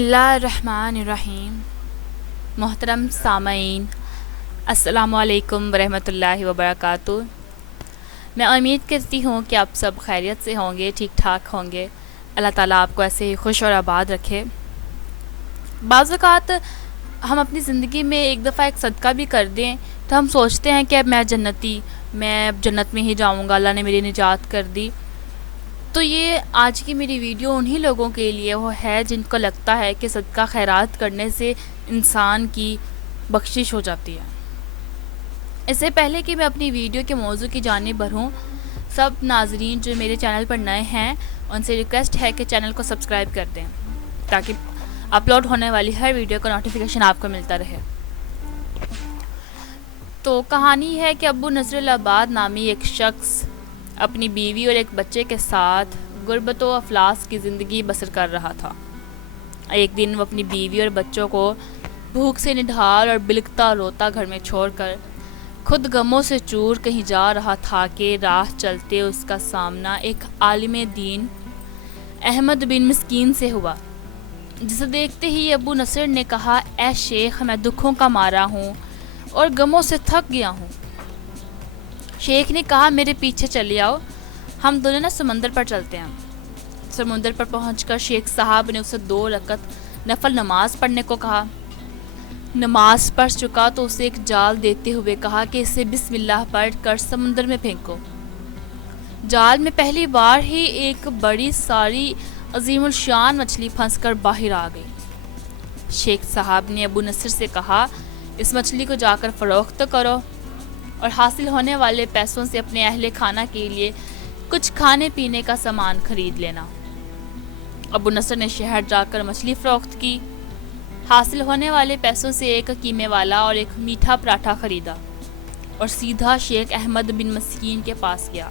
اللہ الرحمن الرحیم۔ محترم سامعین، السلام علیکم ورحمۃ اللہ وبرکاتہ۔ میں امید کرتی ہوں کہ آپ سب خیریت سے ہوں گے، ٹھیک ٹھاک ہوں گے۔ اللہ تعالیٰ آپ کو ایسے ہی خوش اور آباد رکھے۔ بعض اوقات ہم اپنی زندگی میں ایک دفعہ ایک صدقہ بھی کر دیں تو ہم سوچتے ہیں کہ اب میں اب جنت میں ہی جاؤں گا، اللہ نے میری نجات کر دی۔ تو یہ آج کی میری ویڈیو انہی لوگوں کے لیے وہ ہے جن کو لگتا ہے کہ صدقہ خیرات کرنے سے انسان کی بخشش ہو جاتی ہے۔ اس سے پہلے کہ میں اپنی ویڈیو کے موضوع کی جانب بڑھوں، سب ناظرین جو میرے چینل پر نئے ہیں ان سے ریکویسٹ ہے کہ چینل کو سبسکرائب کر دیں تاکہ اپلوڈ ہونے والی ہر ویڈیو کا نوٹیفیکیشن آپ کو ملتا رہے۔ تو کہانی ہے کہ ابو نصر آباد نامی ایک شخص اپنی بیوی اور ایک بچے کے ساتھ غربت و افلاس کی زندگی بسر کر رہا تھا۔ ایک دن وہ اپنی بیوی اور بچوں کو بھوک سے نڈھال اور بلکتا روتا گھر میں چھوڑ کر خود غموں سے چور کہیں جا رہا تھا کہ راہ چلتے اس کا سامنا ایک عالم دین احمد بن مسکین سے ہوا، جسے دیکھتے ہی ابو نصر نے کہا، اے شیخ، میں دکھوں کا مارا ہوں اور غموں سے تھک گیا ہوں۔ شیخ نے کہا، میرے پیچھے چلے آؤ، ہم دونوں سمندر پر چلتے ہیں۔ سمندر پر پہنچ کر شیخ صاحب نے اسے 2 رکعت نفل نماز پڑھنے کو کہا۔ نماز پڑھ چکا تو اسے ایک جال دیتے ہوئے کہا کہ اسے بسم اللہ پڑھ کر سمندر میں پھینکو۔ جال میں پہلی بار ہی ایک بڑی ساری عظیم الشان مچھلی پھنس کر باہر آ گئی۔ شیخ صاحب نے ابو نصر سے کہا، اس مچھلی کو جا کر فروخت کرو اور حاصل ہونے والے پیسوں سے اپنے اہل خانہ کے لیے کچھ کھانے پینے کا سامان خرید لینا۔ ابو نصر نے شہر جا کر مچھلی فروخت کی، حاصل ہونے والے پیسوں سے ایک قیمے والا اور ایک میٹھا پراٹھا خریدا اور سیدھا شیخ احمد بن مسکین کے پاس گیا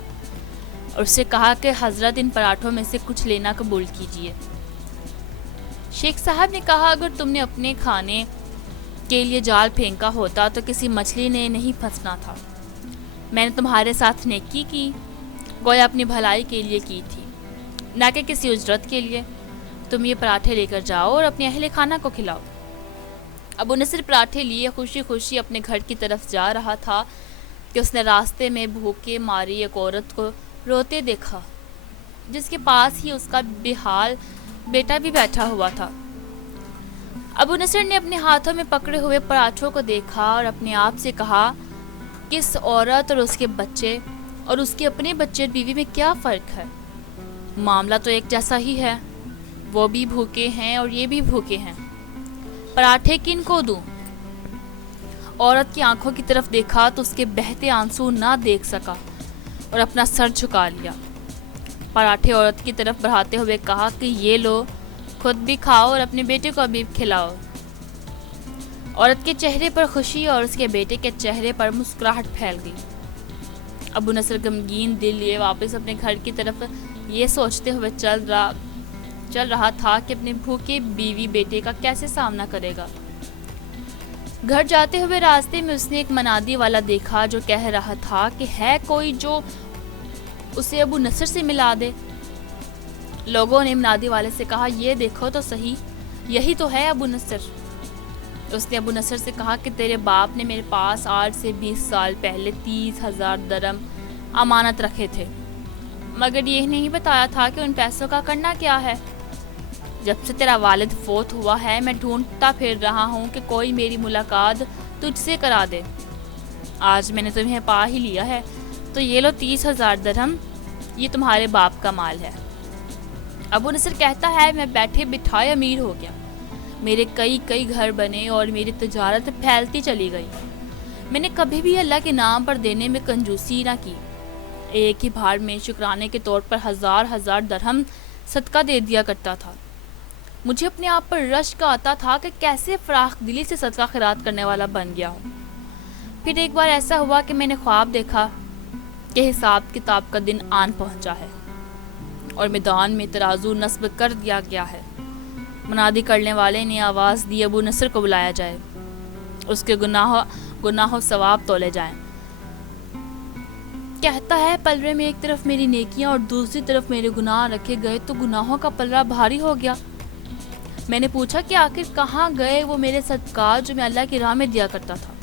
اور اسے کہا کہ حضرت ان پراٹھوں میں سے کچھ لینا قبول کیجیے۔ شیخ صاحب نے کہا، اگر تم نے اپنے کھانے کے لیے جال پھینکا ہوتا تو کسی مچھلی نے نہیں پھنسنا تھا۔ میں نے تمہارے ساتھ نیکی کی، گویا اپنی بھلائی کے لیے کی تھی، نہ کہ کسی اجرت کے لیے۔ تم یہ پراٹھے لے کر جاؤ اور اپنے اہل خانہ کو کھلاؤ۔ ابو نصر پراٹھے لیے خوشی خوشی اپنے گھر کی طرف جا رہا تھا کہ اس نے راستے میں بھوکے ماری ایک عورت کو روتے دیکھا، جس کے پاس ہی اس کا بے حال بیٹا بھی بیٹھا ہوا تھا۔ ابو نصر نے اپنے ہاتھوں میں پکڑے ہوئے پراٹھوں کو دیکھا اور اپنے آپ سے کہا کہ اس عورت اور اس کے بچے اور اس کے اپنے بچے اور بیوی میں کیا فرق ہے؟ معاملہ تو ایک جیسا ہی ہے، وہ بھی بھوکے ہیں اور یہ بھی بھوکے ہیں، پراٹھے کن کو دوں؟ عورت کی آنکھوں کی طرف دیکھا تو اس کے بہتے آنسو نہ دیکھ سکا اور اپنا سر جھکا لیا۔ پراٹھے عورت کی طرف بڑھاتے ہوئے کہا کہ یہ لو، خود بھی کھاؤ اور اپنے بیٹے کو بھی کھلاؤ۔ عورت کے چہرے پر خوشی اور اس کے بیٹے کے چہرے پر مسکراہٹ پھیل گئی۔ ابو نصر غمگین دل لیے واپس اپنے گھر کی طرف یہ سوچتے ہوئے چل رہا تھا کہ اپنے بھوکے بیوی بیٹے کا کیسے سامنا کرے گا۔ گھر جاتے ہوئے راستے میں اس نے ایک منادی والا دیکھا جو کہہ رہا تھا کہ ہے کوئی جو اسے ابو نصر سے ملا دے۔ لوگوں نے منادی والے سے کہا، یہ دیکھو تو صحیح، یہی تو ہے ابو نصر۔ اس نے ابو نصر سے کہا کہ تیرے باپ نے میرے پاس آج سے 20 سال پہلے 30,000 درم امانت رکھے تھے، مگر یہ نہیں بتایا تھا کہ ان پیسوں کا کرنا کیا ہے۔ جب سے تیرا والد فوت ہوا ہے میں ڈھونڈتا پھر رہا ہوں کہ کوئی میری ملاقات تجھ سے کرا دے۔ آج میں نے تمہیں پا ہی لیا ہے، تو یہ لو 30,000 درہم، یہ تمہارے باپ کا مال ہے۔ ابو نصر کہتا ہے، میں بیٹھے بٹھائے امیر ہو گیا، میرے کئی گھر بنے اور میری تجارت پھیلتی چلی گئی۔ میں نے کبھی بھی اللہ کے نام پر دینے میں کنجوسی نہ کی، ایک ہی بھار میں شکرانے کے طور پر 1000 درہم صدقہ دے دیا کرتا تھا۔ مجھے اپنے آپ پر رشک آتا تھا کہ کیسے فراخ دلی سے صدقہ خیرات کرنے والا بن گیا ہوں۔ پھر ایک بار ایسا ہوا کہ میں نے خواب دیکھا کہ حساب کتاب کا دن آن پہنچا ہے اور میدان میں ترازو نصب کر دیا گیا ہے۔ منادی کرنے والے نے آواز دی، ابو نصر کو بلایا جائے، اس کے گناہ ثواب تولے جائیں۔ کہتا ہے، پلڑے میں ایک طرف میری نیکیاں اور دوسری طرف میرے گناہ رکھے گئے تو گناہوں کا پلڑا بھاری ہو گیا۔ میں نے پوچھا کہ آخر کہاں گئے وہ میرے صدقات جو میں اللہ کی راہ میں دیا کرتا تھا؟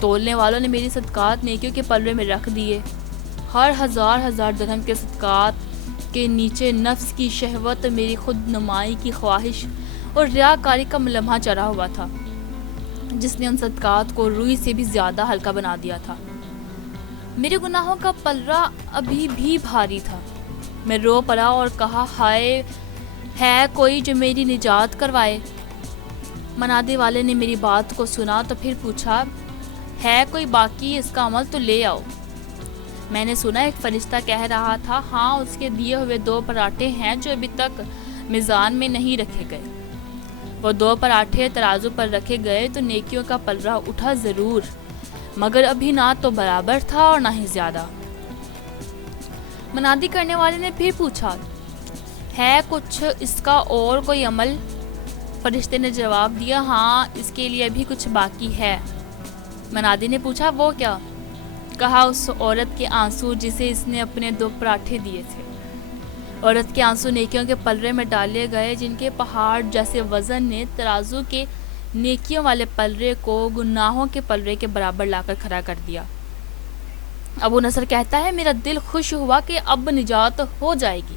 تولنے والوں نے میری صدقات نیکیوں کے پلڑے میں رکھ دیے۔ ہر ہزار درہم کے صدقات کے نیچے نفس کی شہوت، میری خود نمائی کی خواہش اور ریاکاری کا ملمحہ چڑھا ہوا تھا، جس نے ان صدقات کو روئی سے بھی زیادہ ہلکا بنا دیا تھا۔ میرے گناہوں کا پلڑا ابھی بھی بھاری تھا۔ میں رو پڑا اور کہا، ہائے، ہے کوئی جو میری نجات کروائے؟ منادی والے نے میری بات کو سنا تو پھر پوچھا، ہے کوئی باقی؟ اس کا عمل تو لے آؤ۔ میں نے سنا ایک فرشتہ کہہ رہا تھا، ہاں، اس کے دیے ہوئے 2 پراٹھے ہیں جو ابھی تک میزان میں نہیں رکھے گئے۔ وہ 2 پراٹھے ترازو پر رکھے گئے تو نیکیوں کا پلڑا اٹھا ضرور، مگر ابھی نہ تو برابر تھا اور نہ ہی زیادہ۔ منادی کرنے والے نے پھر پوچھا، ہے کچھ اس کا اور کوئی عمل؟ فرشتے نے جواب دیا، ہاں، اس کے لیے ابھی کچھ باقی ہے۔ منادی نے پوچھا، وہ کیا؟ کہا، اس عورت کے آنسو جسے اس نے اپنے 2 پراٹھے دیے تھے۔ عورت کے آنسو نیکیوں کے پلڑے میں ڈالے گئے، جن کے پہاڑ جیسے وزن نے ترازو کے نیکیوں والے پلڑے کو گناہوں کے پلڑے کے برابر لا کر کھڑا کر دیا۔ ابو نصر کہتا ہے، میرا دل خوش ہوا کہ اب نجات ہو جائے گی۔